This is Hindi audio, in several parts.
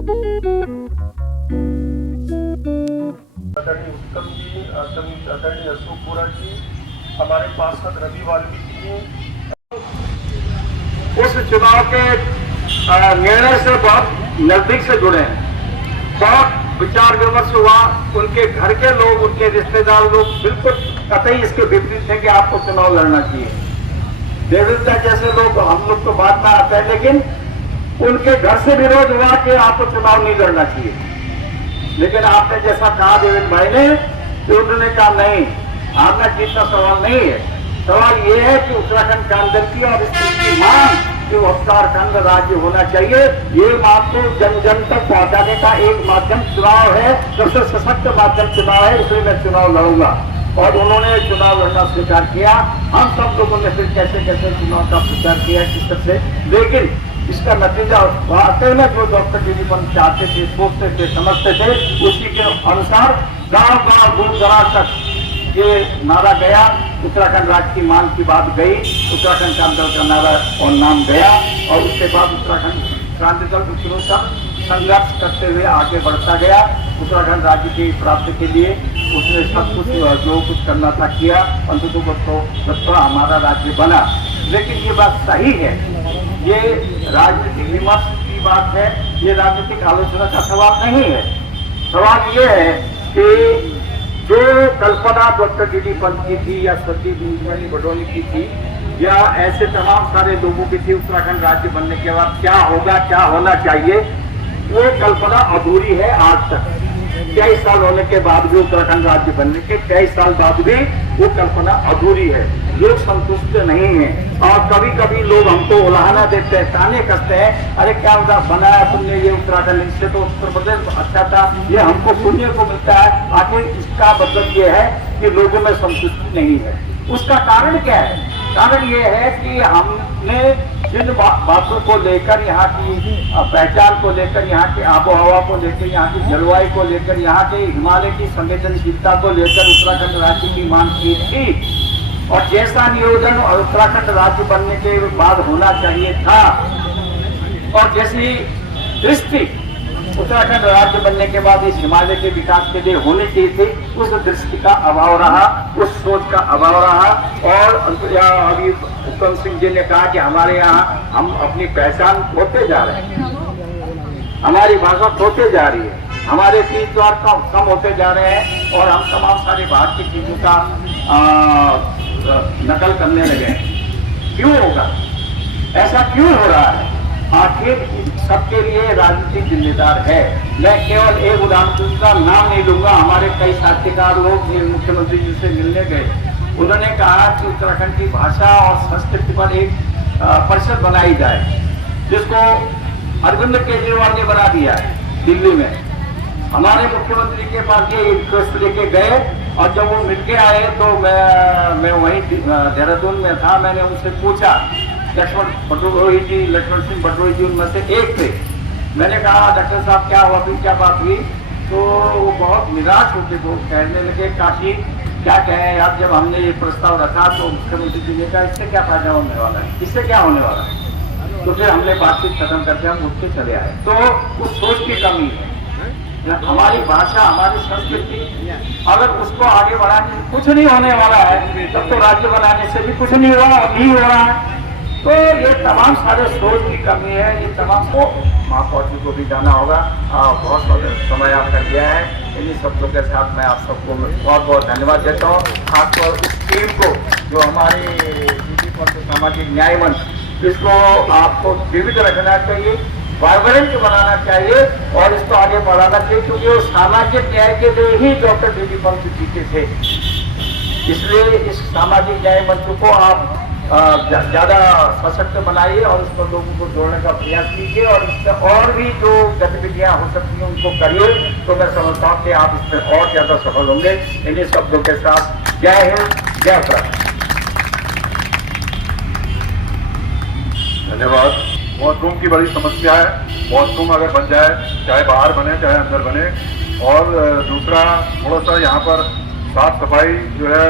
आदरणीय उत्तम जी, आदरणीय अशोक बोरा जी, हमारे पार्षद रवि वाल्मीकि जी उस चुनाव के निर्णय से बहुत नजदीक से जुड़े हैं। बहुत विचार विमर्श हुआ, उनके घर के लोग, उनके रिश्तेदार लोग बिल्कुल कतई इसके विपरीत थे कि आपको चुनाव लड़ना चाहिए। देवदत्ता जैसे लोग हम लोग को बात ना आता है, लेकिन उनके घर से विरोध हुआ कि आपको चुनाव नहीं लड़ना चाहिए। लेकिन आपने जैसा कहा देवेंद्र भाई ने, कि उन्होंने कहा नहीं, आपका जीतना सवाल नहीं है, सवाल ये है कि उत्तराखंड के अंदर की और इसकी मांग कि उत्तराखंड राज्य होना चाहिए, ये बात को जन जन तक पहुंचाने का एक माध्यम चुनाव है, सबसे सशक्त माध्यम चुनाव है, इसलिए मैं चुनाव लड़ूंगा। और उन्होंने चुनाव लड़ना स्वीकार किया। हम सब लोगों ने फिर कैसे कैसे चुनाव का प्रचार किया किस तरह से, लेकिन इसका नतीजा वाकई में जो डॉक्टर जी पंत चाहते थे, सोचते थे, समझते थे, उसी के अनुसार गांव गांव दूर दराज तक ये नारा गया। उत्तराखंड राज्य की मांग की बात गई, उत्तराखंड क्रांति दल का नारा और नाम गया, और उसके बाद उत्तराखंड क्रांति दल शुरू का संघर्ष करते हुए आगे बढ़ता गया। उत्तराखंड राज्य की प्राप्ति के लिए उसने सब कुछ जो कुछ करना था किया, अंततः तो हमारा राज्य बना। लेकिन ये बात सही है, ये राजनीतिक विमर्श की बात है, ये राजनीतिक आलोचना का सवाल नहीं है। सवाल ये है कि जो कल्पना डॉक्टर डी पंत की थी या सतीश बडोनी की थी, या ऐसे तमाम सारे लोगों की थी उत्तराखंड राज्य बनने के बाद क्या होगा, क्या होना चाहिए, वो कल्पना अधूरी है आज तक। 23 साल होने के बाद भी, उत्तराखंड राज्य बनने के 23 साल बाद भी वो कल्पना अधूरी है। लोग संतुष्ट नहीं हैं, और कभी कभी लोग हमको उलाहना देते हैं, ताने कसते हैं, अरे क्या बनाया तुमने ये उत्तराखंड, इससे तो उत्तर प्रदेश अच्छा था, ये हमको सुनने को मिलता है। आखिर इसका मतलब ये है कि लोगों में संतुष्टि नहीं है। उसका कारण क्या है? कारण ये है कि हमने जिन बातों को लेकर, यहाँ की पहचान को लेकर, यहाँ की आबो हवा को लेकर, यहाँ की जलवायु को लेकर, यहाँ के हिमालय की संवेदनशीलता को लेकर उत्तराखंड राज्य की मांग की थी, और जैसा नियोजन और उत्तराखंड राज्य बनने के बाद होना चाहिए था, और जैसी दृष्टि उत्तराखंड राज्य बनने के बाद इस हिमालय के विकास के लिए होनी चाहिए थी, उस दृष्टि का अभाव रहा, उस सोच का अभाव रहा। और अभी उत्तम सिंह जी ने कहा कि हमारे यहाँ हम अपनी पहचान खोते जा रहे हैं, हमारी भाषा खोते जा रही है, हमारे तीज त्योहार कम होते जा रहे हैं, और हम तमाम सारी भारतीय चीजों का नकल करने लगे। क्यों होगा ऐसा, क्यों हो रहा है? आखिर सबके लिए राजनीतिक जिम्मेदार है। मैं केवल एक उदाहरण दूसरा नाम नहीं लूंगा। हमारे कई साहित्यकार लोग मुख्यमंत्री जी से मिलने गए, उन्होंने कहा कि उत्तराखंड की भाषा और संस्कृति पर एक परिषद बनाई जाए, जिसको अरविंद केजरीवाल ने बना दिया है दिल्ली में। हमारे मुख्यमंत्री के पास ये रिक्वेस्ट लेके गए, और जब वो मिलके आए तो मैं वहीं देहरादून में था। मैंने उनसे पूछा, लक्ष्मण सिंह बटोही जी उनमें से एक थे। मैंने कहा डॉक्टर साहब क्या हुआ, फिर क्या बात हुई? तो वो बहुत निराश होते थे, कहने लगे काशी क्या कहें यार, जब हमने ये प्रस्ताव रखा तो मुख्यमंत्री जी ने कहा इससे क्या फायदा होने वाला है, इससे क्या होने वाला है। तो फिर हमने बातचीत खत्म करके हम उठ के चले आए। तो उस सोच की कमी है। हमारी भाषा, हमारी संस्कृति, अगर उसको आगे बढ़ाने से कुछ नहीं होने वाला है, तब तो राज्य बनाने से भी कुछ नहीं हुआ और नहीं हो रहा है। तो ये तमाम सारे सोच की कमी है। ये तमाम महापौर जी को भी जाना होगा। बहुत समय आपका लिया है। इन्हीं शब्दों के साथ मैं आप सबको बहुत बहुत धन्यवाद देता हूँ, खासतौर उस टीम को जो हमारी डी पंत सामाजिक न्याय मंच, इसको आपको जीवित रखना चाहिए, वाइब्रेंट बनाना चाहिए, और इसको आगे बढ़ाना चाहिए, क्योंकि वो सामाजिक न्याय के लिए ही डॉक्टर डी पंत जीते थे। इसलिए इस सामाजिक न्याय मंच को आप ज्यादा सशक्त बनाइए, और उसको लोगों को जोड़ने का प्रयास कीजिए, और इससे और भी जो गतिविधियां हो सकती हैं उनको करिए। तो मैं समझता हूँ कि आप इसमें और ज्यादा सफल होंगे। इन्हीं शब्दों के साथ जय हिंद, जय भारत। धन्यवाद। वॉशरूम की बड़ी समस्या है। वॉशरूम अगर बन जाए, चाहे बाहर बने चाहे अंदर बने, और दूसरा थोड़ा सा यहाँ पर साफ सफाई जो है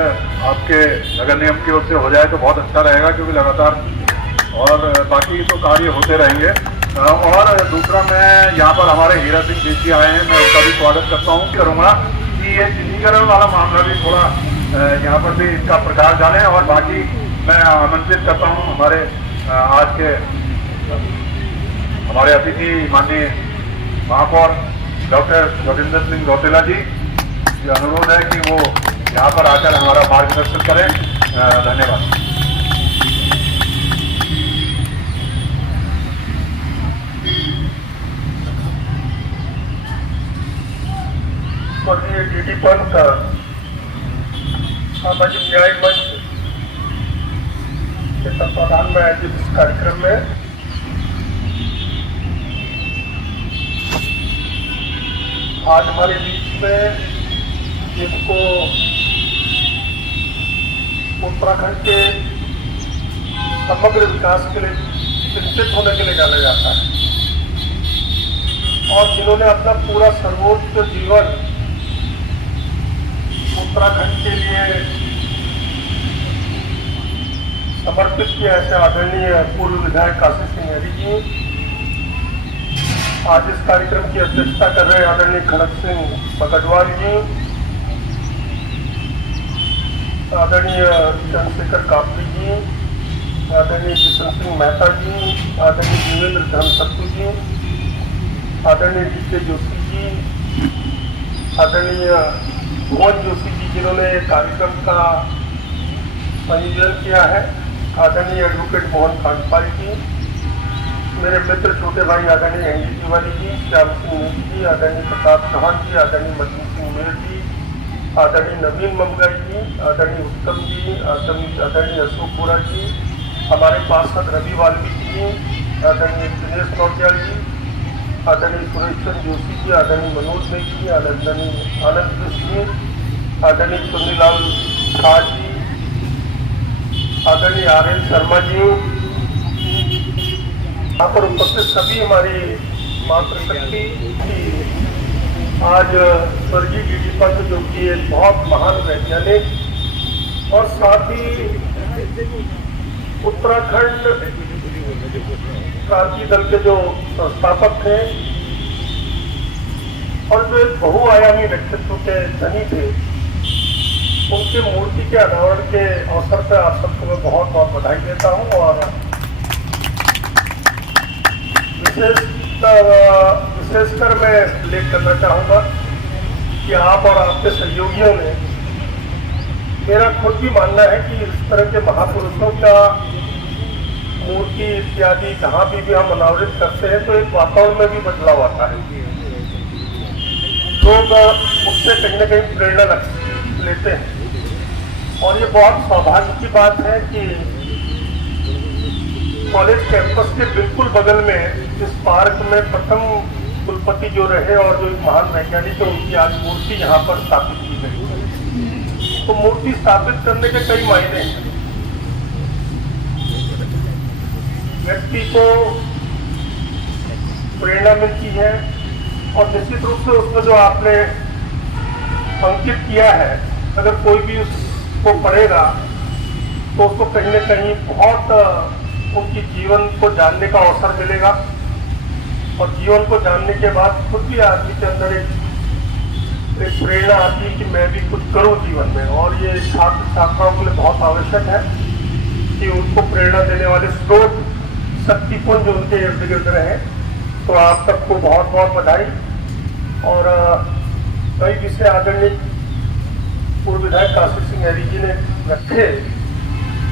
आपके नगर निगम की ओर से हो जाए तो बहुत अच्छा रहेगा, क्योंकि लगातार, और बाकी तो कार्य होते रहेंगे। और दूसरा मैं यहाँ पर हमारे हीरा सिंह जी जी आए हैं, मैं उनका भी स्वागत करता हूँ। करूँगा कि ये चिन्हीकरण वाला मामला भी थोड़ा यहाँ पर भी इसका प्रकाश डालें। और बाकी मैं आमंत्रित करता हूँ हमारे आज के हमारे अतिथि माननीय महापौर डॉक्टर जोगिंदर सिंह रौतेला जी, ये अनुरोध है कि वो यहाँ पर आकर हमारा मार्गदर्शन करें। धन्यवाद। स्वर्गीय डी.डी. पंत सामाजिक न्याय मंच के तत्वाधान में आयोजित इस कार्यक्रम में आज हमारे बीच में जिनको उत्तराखंड के समग्र विकास के लिए चिंतित होने के लिए जाना जाता है और जिन्होंने अपना पूरा सर्वोच्च जीवन उत्तराखंड के लिए समर्पित किया, ऐसे आदरणीय पूर्व विधायक काशी सिंह हरी जी, आज इस कार्यक्रम की अध्यक्षता कर रहे आदरणीय खड़क सिंह बगडवाल जी, आदरणीय चंद्रशेखर कापड़ी जी, आदरणीय किशन सिंह मेहता जी, आदरणीय देवेंद्र धर्मसत्तू जी, आदरणीय डी.के. जोशी जी, आदरणीय भुवन जोशी जी जिन्होंने कार्यक्रम का संयोजन किया है, आदरणीय एडवोकेट मोहन कांडपाल जी, मेरे मित्र छोटे भाई आदरणीय एनडी तिवारी जी, श्याम सिंह नेगी जी, आदरणीय प्रताप चौहान जी, आदरणीय मदन सिंह मेर जी, आदरणीय नवीन ममगाई जी, आदरणीय उत्तम जी, आदरणीय अशोक बोरा जी, हमारे पार्षद रवि वाल्मीकि जी, आदरणीय दिनेश नौटियाल जी, आदरणीय सुरेश जोशी जी, आदरणीय मनोज नेगी जी, आदरणीय आनंद कृष्ण जी, आदरणीय चुन्नीलाल शाह जी, आदरणीय आर.एन. शर्मा जी, यहाँ पर उपस्थित सभी हमारी मातृशक्ति की आज स्वर्गीय डी.डी. पंत जो कि एक बहुत महान वैज्ञानिक और साथ ही उत्तराखंड क्रांति दल के जो संस्थापक थे और जो एक बहुआयामी व्यक्तित्व के धनी थे, उनकी मूर्ति के अनावरण के अवसर पर आप सबको मैं बहुत बहुत बधाई देता हूँ। और विशेषकर मैं उल्लेख करना चाहूँगा कि आप और आपके सहयोगियों ने, मेरा खुद भी मानना है कि इस तरह के महापुरुषों का मूर्ति इत्यादि जहाँ भी हम अनावरित करते हैं तो एक वातावरण में भी बदलाव आता है, लोग उससे कहीं ना कहीं प्रेरणा लेते हैं। और ये बहुत सौभाग्य की बात है कि कॉलेज कैंपस के बिल्कुल बगल में इस पार्क में प्रथम कुलपति जो रहे और जो एक महान वैज्ञानिक है, उनकी आज मूर्ति यहाँ पर स्थापित की गई। तो मूर्ति स्थापित करने के कई मायने हैं। व्यक्ति को प्रेरणा मिलती है और निश्चित रूप से उसमें जो आपने अंकित किया है, अगर कोई भी उसको पढ़ेगा तो उसको कहीं न कहीं बहुत उनकी जीवन को जानने का अवसर मिलेगा और जीवन को जानने के बाद खुद भी आदमी के अंदर एक प्रेरणा आती है कि मैं भी कुछ करूं जीवन में। और ये छात्र छात्राओं के लिए बहुत आवश्यक है कि उनको प्रेरणा देने वाले स्रोत शक्तिपुंज जो उनके इर्द गिर्द रहे। तो आप सबको बहुत बहुत बधाई। और कई विषय आदरणीय पूर्व विधायक काशी सिंह हरी जी ने रखे,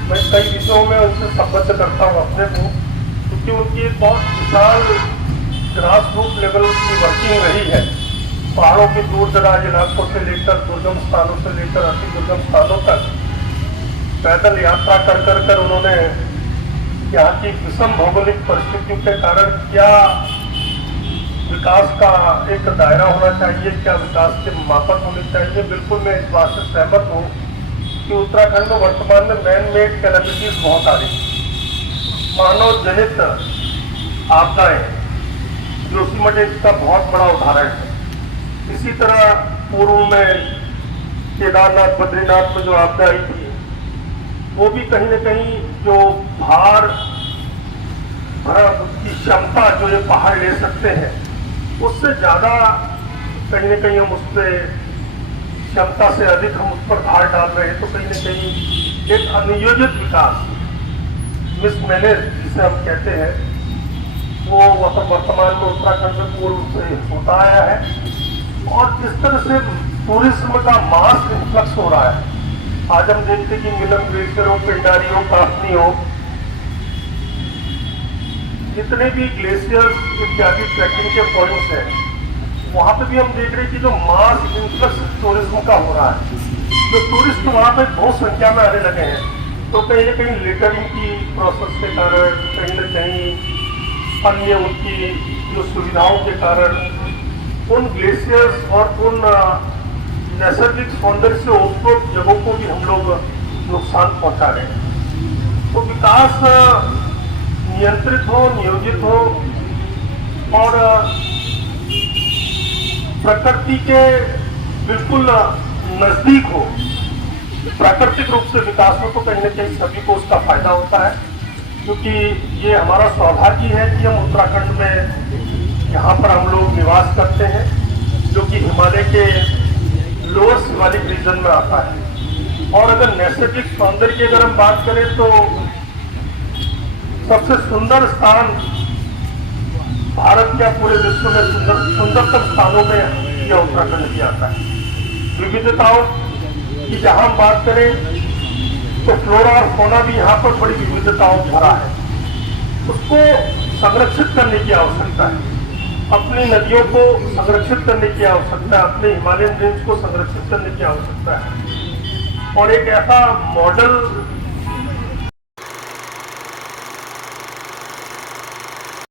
मैं कई विषयों में उनसे संबद्ध करता हूँ अपने को, क्योंकि उनकी एक बहुत विशाल ग्रास रूट लेवल की वर्किंग रही है। पहाड़ों के दूर दराज इलाकों से लेकर दुर्गम स्थानों से लेकर अति दुर्गम स्थानों तक पैदल यात्रा कर कर कर उन्होंने यहाँ की विषम भौगोलिक परिस्थितियों के कारण क्या विकास का एक दायरा होना चाहिए, क्या विकास के मापक होने चाहिए। बिल्कुल मैं इस बात से सहमत हूँ कि उत्तराखंड में वर्तमान में मैन मेड कैलेमिटीज बहुत आ रही, मानव जनित आपदाएं, जोशीमठ इसका बहुत बड़ा उदाहरण है। इसी तरह पूर्व में केदारनाथ बद्रीनाथ में जो आपदा आई थी, वो भी कहीं न कहीं जो भार की क्षमता जो ये पहाड़ ले सकते हैं, उससे ज़्यादा कहीं न कहीं हम उस पर क्षमता से अधिक हम उस पर भार डाल रहे हैं, तो कहीं न कहीं एक अनियोजित विकास, मिसमैनेज जिसे हम कहते हैं, वो वर्तमान में उत्तराखंड में पूर्व से होता आया है। और जिस तरह से टूरिज्म का मास इन्फ्लक्स हो रहा है, आज हम देखते हैं कि मिलन ग्लेशियर हो, पिंडारी हो, काफनी हो, जितने भी ग्लेशियर्स इत्यादि ट्रैकिंग के पॉइंट्स हैं, वहाँ पे भी हम देख रहे हैं कि जो मास इन्फ्लक्स टूरिज्म का हो रहा है, तो टूरिस्ट वहाँ पे बहुत संख्या में आने लगे हैं। तो कहीं न कहीं लिटरिंग की प्रोसेस के कारण, कहीं न कहीं अन्य उनकी जो सुविधाओं के कारण उन ग्लेशियर्स और उन नैसर्गिक सौंदर्य से ओतप्रोत जगहों को भी हम लोग नुकसान पहुंचा रहे हैं। तो विकास नियंत्रित हो, नियोजित हो और प्रकृति के बिल्कुल नजदीक हो, प्राकृतिक रूप से विकास हो, तो कहीं न कहीं सभी को उसका फायदा होता है। क्योंकि ये हमारा सौभाग्य है कि हम उत्तराखंड में यहाँ पर हम लोग निवास करते हैं, जो कि हिमालय के लोअर शिवालिक रीजन में आता है। और अगर नैसर्गिक सौंदर्य की अगर हम बात करें तो सबसे सुंदर स्थान भारत या पूरे विश्व में सुंदरतम स्थानों में यह उत्तराखंड भी आता है। विविधताओं की जहां हम बात करें तो फ्लोरा और फौना भी यहाँ पर बड़ी विविधताओं भरा है। उसको संरक्षित करने की आवश्यकता है, अपनी नदियों को संरक्षित करने की आवश्यकता है, अपने हिमालयन रेंज को संरक्षित करने की आवश्यकता है। और एक ऐसा मॉडल